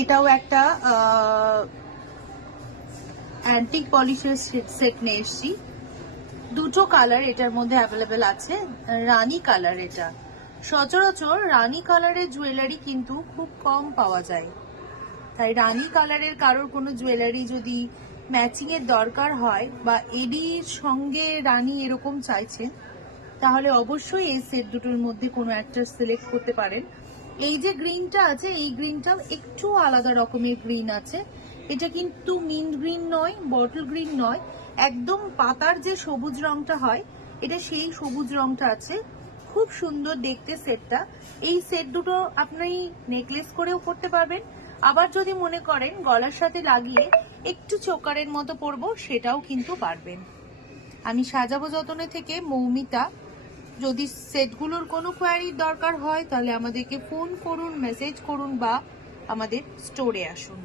এটাও একটা antique পলিশের set নিয়ে এসছি। দুটো কালার এটার মধ্যে অ্যাভেলেবেল আছে। রানী কালার, এটা সচরাচর রানী কালারের জুয়েলারি কিন্তু খুব কম পাওয়া যায়, তাই রানী কালারের কারোর কোনো জুয়েলারি যদি ম্যাচিং এর দরকার হয় বা এডির সঙ্গে রানী এরকম চাইছেন, তাহলে অবশ্যই এই সেট দুটোর মধ্যে কোনো একটা সিলেক্ট করতে পারেন। এই যে গ্রিনটা আছে, এই গ্রিনটা একটু আলাদা রকমের গ্রিন আছে। এটা কিন্তু মিন্ট গ্রিন নয়, বটল গ্রিন নয়, একদম পাতার যে সবুজ রংটা হয়, এটা সেই সবুজ রংটা আছে। খুব সুন্দর দেখতে সেটটা। এই সেট দুটো আপনি নেকলেস করেও পরতে পারবেন, আবার যদি মনে করেন গলার সাথে লাগিয়ে একটু চোকারের মতো পরবো, সেটাও কিন্তু পারবেন। আমি সাজাবো যতনে থেকে মৌমিতা। যদি সেটগুলোর কোনো কোয়ারির দরকার হয় তাহলে আমাদেরকে ফোন করুন, মেসেজ করুন বা আমাদের স্টোরে আসুন।